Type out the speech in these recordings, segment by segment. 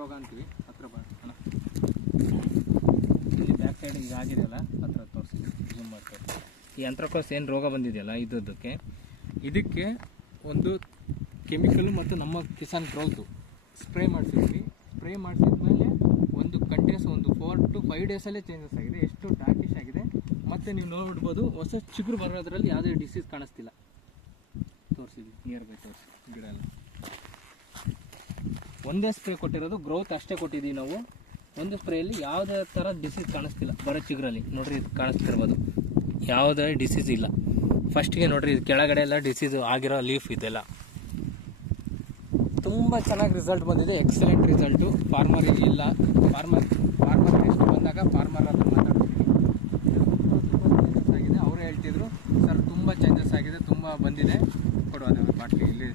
ರೋಗ ಅಂತೀವಿ. ಹತ್ರ ಅಣ್ಣ, ಇಲ್ಲಿ ಬ್ಯಾಕ್ ಸೈಡ್ ಇದು ಆಗಿದೆಯಲ್ಲ, ಹತ್ರ ತೋರಿಸಿ ಜೂಮ್ ಮಾಡ್ತಾರೆ. ಈ ಆಂಥ್ರಾಕೋಸ್ ಏನು ರೋಗ ಬಂದಿದೆಯಲ್ಲ ಇದಕ್ಕೆ ಒಂದು ಕೆಮಿಕಲ್ ಮತ್ತು ನಮ್ಮ ಕಿಸಾನ್ ಗ್ರೋತು ಸ್ಪ್ರೇ ಮಾಡಿಸಿದ್ವಿ. ಸ್ಪ್ರೇ ಮಾಡಿಸಿದ್ಮೇಲೆ ಒಂದು ಕಂಟಿನ್ಯೂಸ್ ಒಂದು 4 to 5 ಡೇಸಲ್ಲೇ ಚೇಂಜಸ್ ಆಗಿದೆ. ಎಷ್ಟು ಡಾರ್ಕಿಶ್ ಆಗಿದೆ. ಮತ್ತು ನೀವು ನೋಡ್ಬೋದು ಹೊಸ ಚಿಗುರು ಬರೋದ್ರಲ್ಲಿ ಯಾವುದೇ ಡಿಸೀಸ್ ಕಾಣಿಸ್ತಿಲ್ಲ. ತೋರಿಸಿದ್ವಿ ನಿಯರ್ ಬೈ ತೋರಿಸಿ ಗಿಡ ಎಲ್ಲ. ಒಂದೇ ಸ್ಪ್ರೇ ಕೊಟ್ಟಿರೋದು, ಗ್ರೋತ್ ಅಷ್ಟೇ ಕೊಟ್ಟಿದ್ದೀವಿ ನಾವು. ಒಂದು ಸ್ಪ್ರೇಯಲ್ಲಿ ಯಾವುದೇ ಥರ ಡಿಸೀಸ್ ಕಾಣಿಸ್ತಿಲ್ಲ. ಬರೋ ಚಿಗುರಲ್ಲಿ ನೋಡ್ರಿ, ಇದು ಕಾಣಿಸ್ತಿರ್ಬೋದು, ಯಾವುದೇ ಡಿಸೀಸ್ ಇಲ್ಲ. ಫಸ್ಟಿಗೆ ನೋಡ್ರಿ, ಇದು ಕೆಳಗಡೆ ಎಲ್ಲ ಡಿಸೀಸ್ ಆಗಿರೋ ಲೀಫ್ ಇದೆಲ್ಲ. ತುಂಬ ಚೆನ್ನಾಗಿ ರಿಸಲ್ಟ್ ಬಂದಿದೆ, ಎಕ್ಸಲೆಂಟ್ ರಿಸಲ್ಟು. ಫಾರ್ಮರ್ ಇಲ್ಲ, ಫಾರ್ಮರ್ ಟೆಸ್ಟ್ ಬಂದಾಗ ಫಾರ್ಮರ್ ಹತ್ರ ಮಾತಾಡ್ತೀನಿ. ತುಂಬ ಚೇಂಜಸ್ ಆಗಿದೆ. ಅವರೇ ಹೇಳ್ತಿದ್ರು, ಸರ್ ತುಂಬ ಚೇಂಜಸ್ ಆಗಿದೆ, ತುಂಬ ಬಂದಿದೆ, ಕೊಡುವ ಬಾಟ್ಲಿ. ಇಲ್ಲಿ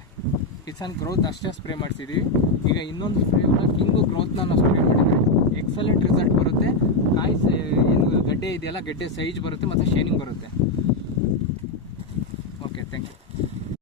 ಕಿಸಾನ್ ಗ್ರೋತ್ ಅಷ್ಟೇ ಸ್ಪ್ರೇ ಮಾಡಿಸಿದ್ದೀವಿ. ಈಗ ಇನ್ನೊಂದು ಸ್ಪ್ರೇನ ಕಿಂಗು ಗ್ರೋತ್ನ ನಾವು ಸ್ಪ್ರೇ ಮಾಡಿದರೆ ಎಕ್ಸಲೆಂಟ್ ರಿಸಲ್ಟ್ ಬರುತ್ತೆ. ಕಾಯಿ ಏನು ಗಡ್ಡೆ ಇದೆಯಲ್ಲ, ಗಡ್ಡೆ ಸೈಜ್ ಬರುತ್ತೆ ಮತ್ತು ಶೈನಿಂಗ್ ಬರುತ್ತೆ. Okay, thank you.